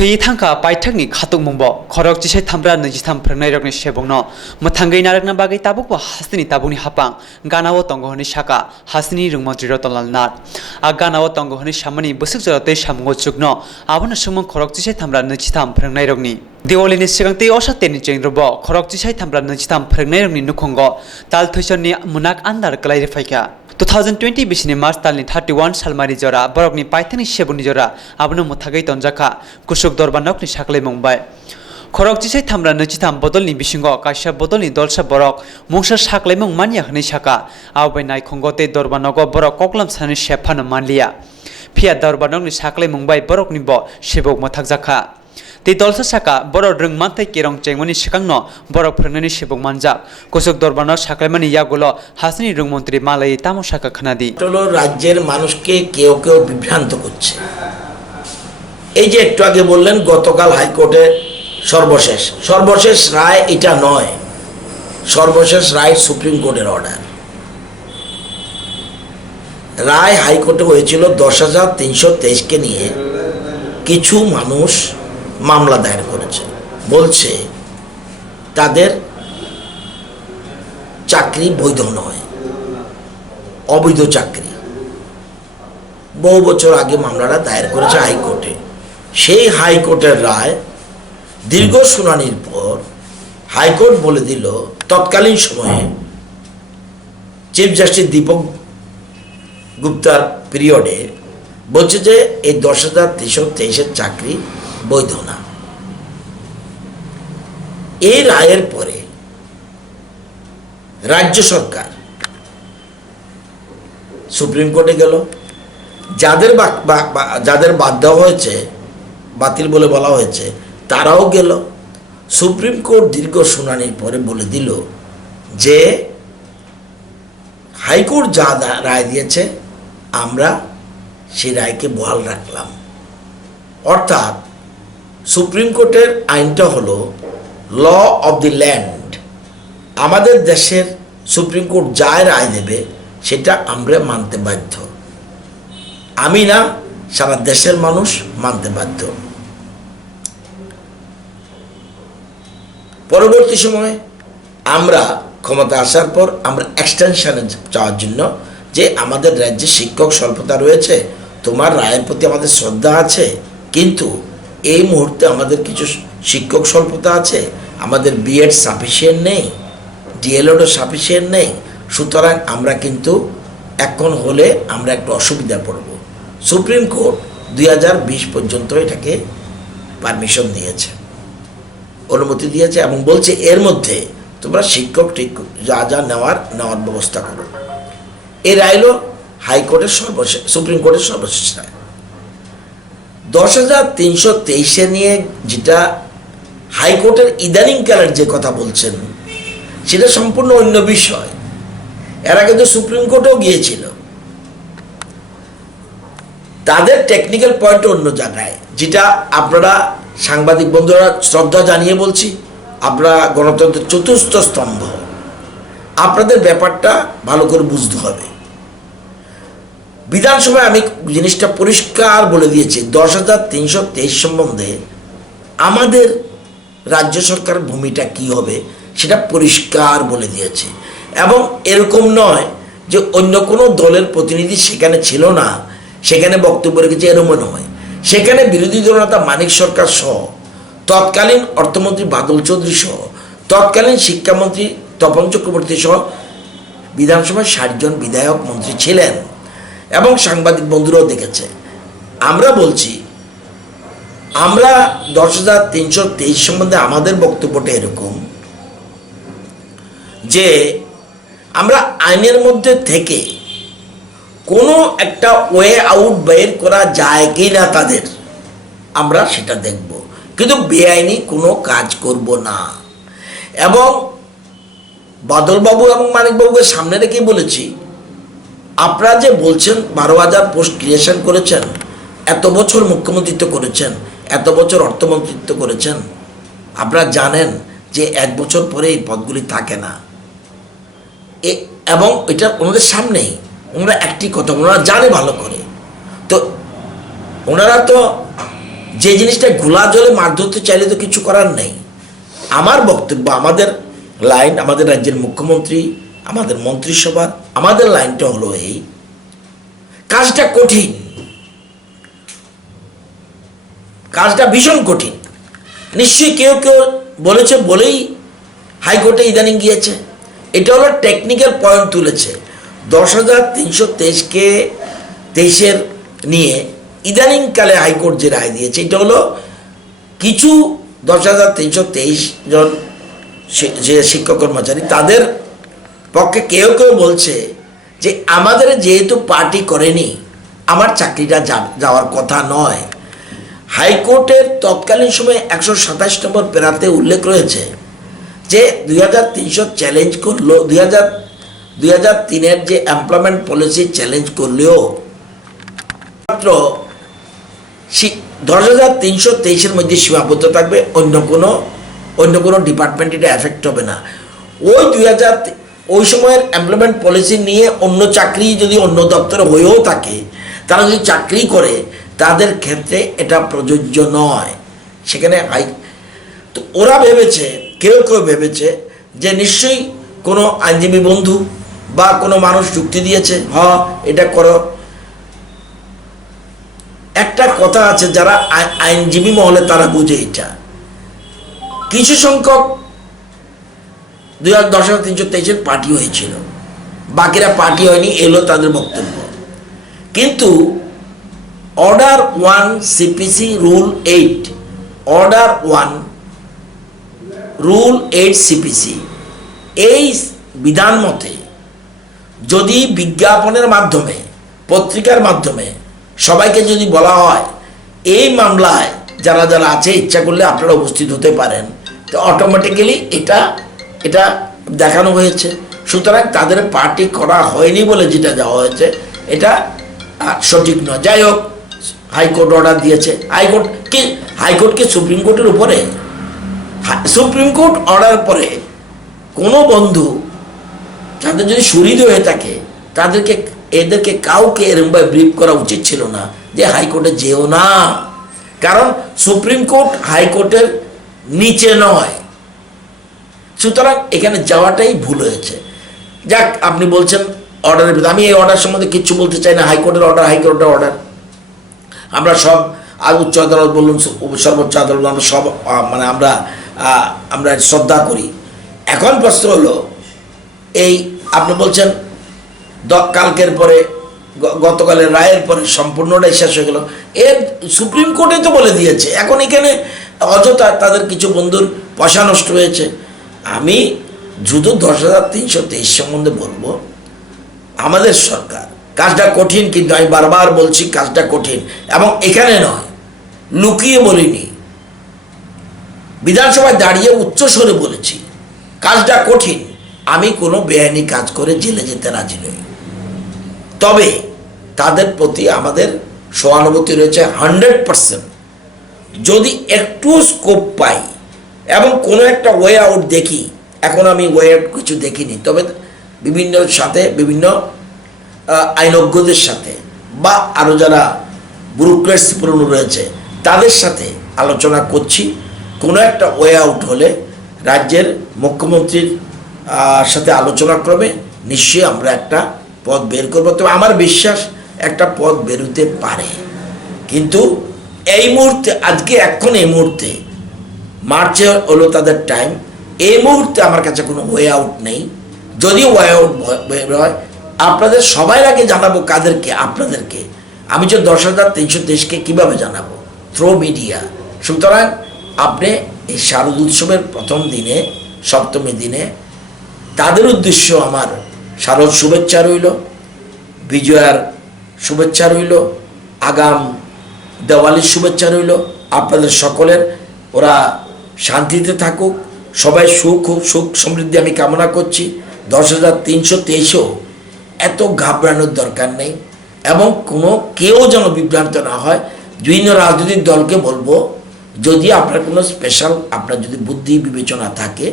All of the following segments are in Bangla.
थुई थांखा पाइथाकनि खातुक मुंबो खरक जिसे थामब्रा नैजिथाम फोरोंनायरकनि सेबंनो मोथांगै नारकना बागै ताबुकबो हास्तिनि ताबुकनि हापां गानावो तंगहनि साका हास्तिनि रुंमन्त्रि रतनलाल नाथ आ गानावो तंगहनि सामनि बोसुक जरते सामगो चुकनो आबनो सुमं खरक जिसे थामब्रा नैजिथाम फोरोंनायरकनि देवलिनि सिगांते असातेनि चेंद्रबो खरक जिसे थामब्रा नैजिथाम फोरोंनायरकनि नुखंगो ताल थैसरनि मुनाक आन्दार कलाय रेफायका 2020 बिसिनि मार्च तालनि 31 सालमारि जरा बरकनि पाइथानि सेबुनि जरा आबनो मुथागै तंजाखा कुसुक दरबानकनि साकलै मंबाय खरक जिसे थामब्रा नैजिथाम बदलनि बिसिंगो काश्या बदलनि दलसा बरक मुंसा साकलै मंग मानिया हनै साका आवबै नायखंगते दरबानगो बरक ककलाम सानि सेफानो मानलिया फिया दरबानकनि साकलै मंबाय बरकनि ब सेबक मुथागजाखा ते दलसा साका बर रंग मानथाय केरं चेंगमनि सिगांनो बरक फोरोंनायनि सेबक मानजा कुसुक दरबानक साकलैमानि यागुलो हासनि रंग मन्त्रि मालाय तामो साका खनादी হলো রাজ্যের মানুষকে কেউ কেউ বিভ্রান্ত করছে। এই যে একটু আগে বললেন গতকাল হাইকোর্টে সর্বশেষ রায় এটা নয়, সর্বশেষ রায় সুপ্রিম কোর্টের অর্ডার। রায় হাইকোর্টে হয়েছিল 10,323কে নিয়ে কিছু মানুষ মামলা দায়ের করেছে, বলছে তাদের চাকরি বৈধ নয়, অবৈধ চাকরি। বহু বছর আগে মামলাটা দায়ের করেছে হাইকোর্টে। সেই হাইকোর্টের রায় দীর্ঘ শুনানির পর হাইকোর্ট বলে দিল, তৎকালীন সময়ে চিফ জাস্টিস দীপক গুপ্তার পিরিয়ডে বলছে যে এই 10,323-এর চাকরি বৈধ না। এই রায়ের পরে রাজ্য সরকার সুপ্রিম কোর্টে গেল, যাদের বাদ দেওয়া হয়েছে, বাতিল বলে বলা হয়েছে, তারাও গেল। সুপ্রিম কোর্ট দীর্ঘ শুনানির পরে বলে দিল যে হাইকোর্ট যা রায় দিয়েছে আমরা সেই রায়কে বহাল রাখলাম। অর্থাৎ সুপ্রিম কোর্টের আইনটা হলো ল অফ দি ল্যান্ড। আমাদের দেশের সুপ্রিম কোর্ট যা রায় দেবে সেটা আমরা মানতে বাধ্য, আমি না, সারা দেশের মানুষ মানতে বাধ্য। পরবর্তী সময়ে আমরা ক্ষমতা আসার পর আমরা এক্সটেনশনে যাওয়ার জন্য, যে আমাদের রাজ্যে শিক্ষক স্বল্পতা রয়েছে, তোমার রায়ের প্রতি আমাদের শ্রদ্ধা আছে, কিন্তু এই মুহূর্তে আমাদের কিছু শিক্ষক স্বল্পতা আছে, আমাদের বিএড সাফিসিয়েন্ট নেই, ডিএলএডও সাফিসিয়েন্ট নেই, সুতরাং আমরা কিন্তু এখন হলে আমরা একটু অসুবিধা পড়ব। সুপ্রিম কোর্ট 2020 পর্যন্ত এটাকে পারমিশন দিয়েছে, অনুমতি দিয়েছে, এবং বলছে এর মধ্যে তোমরা শিক্ষক ঠিক যা যা নেওয়ার ব্যবস্থা করো। এই রায় হলো হাইকোর্টের সুপ্রিম কোর্টের সর্বশেষ রায়। 10,323 নিয়ে যেটা হাইকোর্টের ইদানিংকালের যে কথা বলছেন সেটা সম্পূর্ণ অন্য বিষয়। এর আগে তো সুপ্রিম কোর্টেও গিয়েছিল, তাদের টেকনিক্যাল পয়েন্ট অন্য জায়গায়, যেটা আপনারা সাংবাদিক বন্ধুরা শ্রদ্ধা জানিয়ে বলছি, আপনারা গণতন্ত্রের চতুর্থ স্তম্ভ, আপনাদের ব্যাপারটা ভালো করে বুঝতে হবে। বিধানসভায় আমি জিনিসটা পরিষ্কার বলে দিয়েছি, 10,323 সম্বন্ধে আমাদের রাজ্য সরকারের ভূমিকা কি হবে সেটা পরিষ্কার বলে দিয়েছে। এবং এরকম নয় যে অন্য কোনো দলের প্রতিনিধি সেখানে ছিল না, সেখানে বক্তব্য রেখেছে, এরকম নয়। সেখানে বিরোধী দলনেতা মানিক সরকার সহ, তৎকালীন অর্থমন্ত্রী বাদল চৌধুরী সহ, তৎকালীন শিক্ষামন্ত্রী তপন চক্রবর্তী সহ বিধানসভায় 60 জন বিধায়ক মন্ত্রী ছিলেন, এবং সাংবাদিক বন্ধুরাও দেখেছে। আমরা বলছি, আমরা 10,323 সম্বন্ধে আমাদের বক্তব্যটা এরকম যে আমরা আইনের মধ্যে থেকে কোনো একটা ওয়ে আউট বের করা যায় কি না তাদের, আমরা সেটা দেখব, কিন্তু বেআইনি কোনো কাজ করব না। এবং বাদলবাবু এবং মানিকবাবুকে সামনে রেখে বলেছি, আপনারা যে বলছেন 12,000 পোস্ট ক্রিয়েশন করেছেন, এত বছর মুখ্যমন্ত্রিত্ব করেছেন, এত বছর অর্থমন্ত্রিত্ব করেছেন, আপনারা জানেন যে 1 বছর পরে এই পদগুলি থাকে না। এবং এটা ওনাদের সামনেই, ওনারা একটি কথা ওনারা জানে ভালো করে। তো ওনারা তো যে জিনিসটা ঘোলা জলে মাছ ধরতে চাইলে তো কিছু করার নেই। আমার বক্তব্য, আমাদের লাইন, আমাদের রাজ্যের মুখ্যমন্ত্রী, আমাদের মন্ত্রিসভা, আমাদের লাইনটা হলো এই, কাজটা কঠিন, কাজটা ভীষণ কঠিন। নিশ্চয়ই কেউ কেউ বলেছে বলেই হাইকোর্টে ইদানিং গিয়েছে। এটা হলো টেকনিক্যাল পয়েন্ট তুলেছে 10,323-কে 23-এর নিয়ে ইদানিংকালে হাইকোর্ট যে রায় দিয়েছে, এটা হলো কিছু 10,323 জন যে শিক্ষক কর্মচারী, তাদের পক্ষে কেউ কেউ বলছে যে আমাদের যেহেতু পার্টি করেনি, আমার চাকরিটা যাওয়ার কথা নয়। হাইকোর্টের তৎকালীন সময়ে 127 নম্বর প্যারাতে উল্লেখ রয়েছে যে 2,300 চ্যালেঞ্জ করলো, 2003-এর যে এমপ্লয়মেন্ট পলিসি চ্যালেঞ্জ করলেও মাত্র 10,323-এর মধ্যে সীমাবদ্ধ থাকবে, অন্য কোনো ডিপার্টমেন্ট এটা এফেক্ট হবে না। ওই সময়ের এমপ্লয়মেন্ট পলিসি নিয়ে অন্য চাকরি যদি অন্য দপ্তরে হয়েও থাকে, তারা যদি চাকরি করে, তাদের ক্ষেত্রে এটা প্রযোজ্য নয়। সেখানে তো ওরা ভেবেছে, কেউ কেউ ভেবেছে যে নিশ্চয়ই কোনো আইনজীবী বন্ধু বা কোনো মানুষ যুক্তি দিয়েছে, এটা করো। একটা কথা আছে, যারা আইনজীবী মহলে তারা বুঝে এটা। কিছু সংখ্যক 10,323-এর পার্টি হয়েছিল, বাকিরা পার্টি হয়নি, এলো তাদের বক্তব্য। কিন্তু order 1 CPC rule 8, order 1 rule 8 CPC, এই বিধান মতে যদি বিজ্ঞাপনের মাধ্যমে, পত্রিকার মাধ্যমে সবাইকে যদি বলা হয় এই মামলায় যারা যারা আছে ইচ্ছা করলে আপনারা উপস্থিত হতে পারেন, তো অটোমেটিক্যালি এটা দেখানো হয়েছে। সুতরাং তাদের পার্টি করা হয়নি বলে যেটা দেওয়া হয়েছে, এটা সঠিক নয়। যাই হোক, হাইকোর্ট অর্ডার দিয়েছে। হাইকোর্ট কি সুপ্রিম কোর্টের উপরে? সুপ্রিম কোর্ট অর্ডার পরে কোনো বন্ধু যাদের যদি সুহৃদ হয়ে থাকে, এদেরকে কাউকে এরকমভাবে ব্রিফ করা উচিত ছিল না যে হাইকোর্টে যেও না, কারণ সুপ্রিম কোর্ট হাইকোর্টের নিচে নয়। সুতরাং এখানে যাওয়াটাই ভুল হয়েছে। যাক, আপনি বলছেন অর্ডারের ভিতরে, আমি এই অর্ডার সম্বন্ধে কিচ্ছু বলতে চাই না। হাইকোর্টের অর্ডার আমরা সব, আর উচ্চ আদালত বলুন, সর্বোচ্চ আদালত, আমরা সব মানে আমরা শ্রদ্ধা করি। এখন প্রশ্ন হলো, এই আপনি বলছেন কালকের পরে, গতকালের রায়ের পরে সম্পূর্ণটাই শেষ হয়ে গেল, এর সুপ্রিম কোর্টে তো বলে দিয়েছে। এখন এখানে অযথা তাদের কিছু বন্ধুর পয়সা নষ্ট হয়েছে। আমি শুধু 10,323 সম্বন্ধে বলবো, আমাদের সরকার কাজটা কঠিন, কিন্তু আমি বারবার বলছি কাজটা কঠিন, এবং এখানে নয়, লুকিয়ে বলিনি, বিধানসভায় দাঁড়িয়ে উচ্চস্বরে বলেছি কাজটা কঠিন। আমি কোনো বেআইনি কাজ করে জেলে যেতে রাজি নই, তবে তাদের প্রতি আমাদের সহানুভূতি রয়েছে 100%। যদি একটু স্কোপ পাই এবং কোনো একটা ওয়ে আউট দেখি, এখন আমি ওয়ে আউট কিছু দেখিনি, তবে বিভিন্ন আইনজ্ঞদের সাথে বা আরও যারা ব্যুরোক্রেটস পুরনো রয়েছে তাদের সাথে আলোচনা করছি। কোনো একটা ওয়ে আউট হলে রাজ্যের মুখ্যমন্ত্রীর সাথে আলোচনা ক্রমে নিশ্চয়ই আমরা একটা পথ বের করব। তবে আমার বিশ্বাস একটা পথ বেরোতে পারে, কিন্তু এই মুহূর্তে, আজকে এখন এই মুহূর্তে, মার্চে হলো তাদের টাইম, এই মুহূর্তে আমার কাছে কোনো ওয়ে আউট নেই। যদি ওয়ে আউট বের হয়, আপনাদের সবার আগে জানাবো। কাদেরকে? আপনাদেরকে। আমি যে 10,323-কে কীভাবে জানাবো? Through media. সুতরাং আপনি এই শারদ উৎসবের প্রথম দিনে, সপ্তমী দিনে, তাদের উদ্দেশ্য আমার শারদ শুভেচ্ছা রইল, বিজয়ার শুভেচ্ছা রইল, আগাম দেওয়ালির শুভেচ্ছা রইল। আপনাদের সকলের, ওরা শান্তিতে থাকুক, সবাই সুখ সমৃদ্ধি আমি কামনা করছি। 10,323-ও এত ঘাবড়ানোর দরকার নেই, এবং কেউ যেন বিভ্রান্ত না হয়। বিভিন্ন রাজনৈতিক দলকে বলবো, যদি আপনার কোনো স্পেশাল, আপনার যদি বুদ্ধি বিবেচনা থাকে,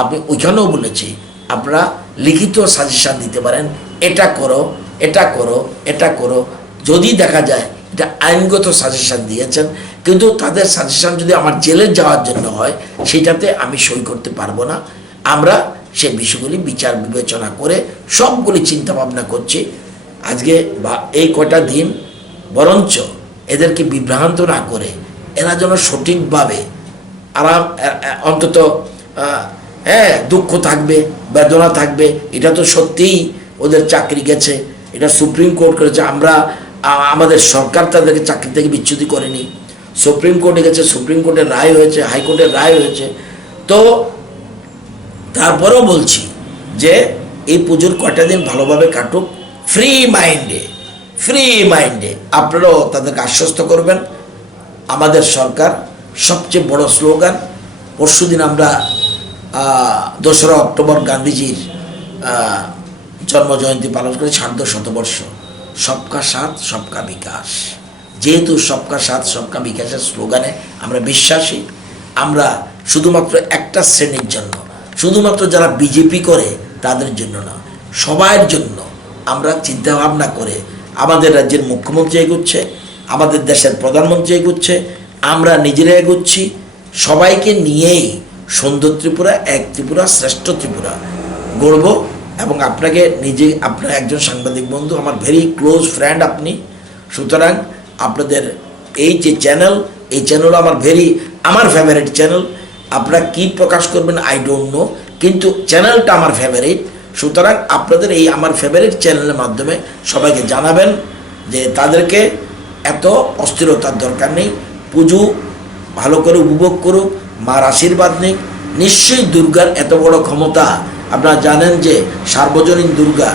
আপনি ওইখানেও বলেছি, আপনারা লিখিত সাজেশান দিতে পারেন, এটা করো, এটা করো, এটা করো। যদি দেখা যায় এটা আইনগত সাজেশন দিয়েছেন, কিন্তু তাদের সাজেশন যদি আমার জেলে যাওয়ার জন্য হয় সেটাতে আমি সই করতে পারবো না। আমরা সেই বিষয়গুলি বিচার বিবেচনা করে সবগুলি চিন্তা ভাবনা করছি আজকে বা এই কটা দিন, বরঞ্চ এদেরকে বিভ্রান্ত না করে এরা যেন সঠিকভাবে আরাম অন্তত দুঃখ থাকবে, বেদনা থাকবে, এটা তো সত্যিই ওদের চাকরি গেছে, এটা সুপ্রিম কোর্ট করেছে। আমাদের সরকার তাদেরকে চাকরি থেকে বিচ্যুতি করেনি, সুপ্রিম কোর্টে গেছে, সুপ্রিম কোর্টের রায় হয়েছে, হাইকোর্টের রায় হয়েছে। তো তারপরেও বলছি যে এই পুজোর কয়টা দিন ভালোভাবে কাটুক, ফ্রি মাইন্ডে আপনারাও তাদেরকে আশ্বস্ত করবেন। আমাদের সরকার সবচেয়ে বড় স্লোগান, পরশুদিন আমরা 2রা অক্টোবর গান্ধীজির জন্মজয়ন্তী পালন করে 150 সবকা সাথ সবকা বিকাশ। যেহেতু সবকা সাথ সবকা বিকাশের স্লোগানে আমরা বিশ্বাসী, আমরা শুধুমাত্র একটা শ্রেণীর জন্য, শুধুমাত্র যারা বিজেপি করে তাদের জন্য না, সবার জন্য আমরা চিন্তাভাবনা করে আমাদের রাজ্যের মুখ্যমন্ত্রী এগোচ্ছে, আমাদের দেশের প্রধানমন্ত্রী এগোচ্ছে, আমরা নিজেরা এগোচ্ছি। সবাইকে নিয়েই সুন্দর ত্রিপুরা, এক ত্রিপুরা, শ্রেষ্ঠ ত্রিপুরা গড়ব। এবং আপনাকে নিজে, আপনার একজন সাংবাদিক বন্ধু, আমার ভেরি ক্লোজ ফ্রেন্ড আপনি, সুতরাং আপনাদের এই যে চ্যানেল, এই চ্যানেল আমার ফেভারিট চ্যানেল। আপনারা কি প্রকাশ করবেন আই ডোন্ট নো, কিন্তু চ্যানেলটা আমার ফেভারিট। সুতরাং আপনাদের এই আমার ফেভারিট চ্যানেলের মাধ্যমে সবাইকে জানাবেন যে তাদেরকে এত অস্থিরতার দরকার নেই, পুজো ভালো করে উপভোগ করুক, মার আশীর্বাদ নিক। নিশ্চয়ই দুর্গার এত বড় ক্ষমতা, আপনারা জানেন যে সার্বজনীন দুর্গা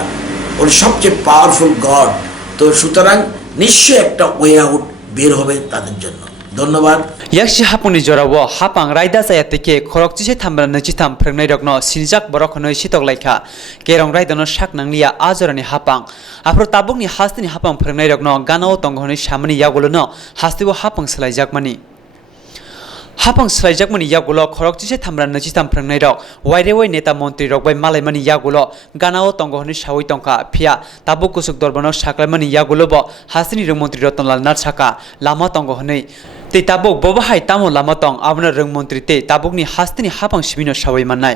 ওর সবচেয়ে পাওয়ারফুল গড। তো সুতরাং নিশ্চয়ই একটা ওয়ে আউট বের হবে তাদের জন্য। ধন্যবাদ। yakshi hapungni jorao hapang raida saya teke khorokchi se thambra nachitam phwrwngnairokno sinjak borokhnoi sitok laikha kerong raidano sak nanglia ajorani hapang apro tabukni hastini hapang phwrwngnairokno ganao tonghoni samani yagulono hastibo hapang slaijakmani hapang slaijakmani yagulo khorokchi se thambra nachitam phwrwngnairok wairewai neta montri rokbai malaimani yagulo ganao tonghoni sawai tongka phia tabuk kusuk dorbano saklaimani yagulo bo hastini rwng montri rotnlal nar saka lama tonghoni te tabuk bobo hai tamo lama tong abna rwng montri te tabukni hastini hapang sibino sawai mannai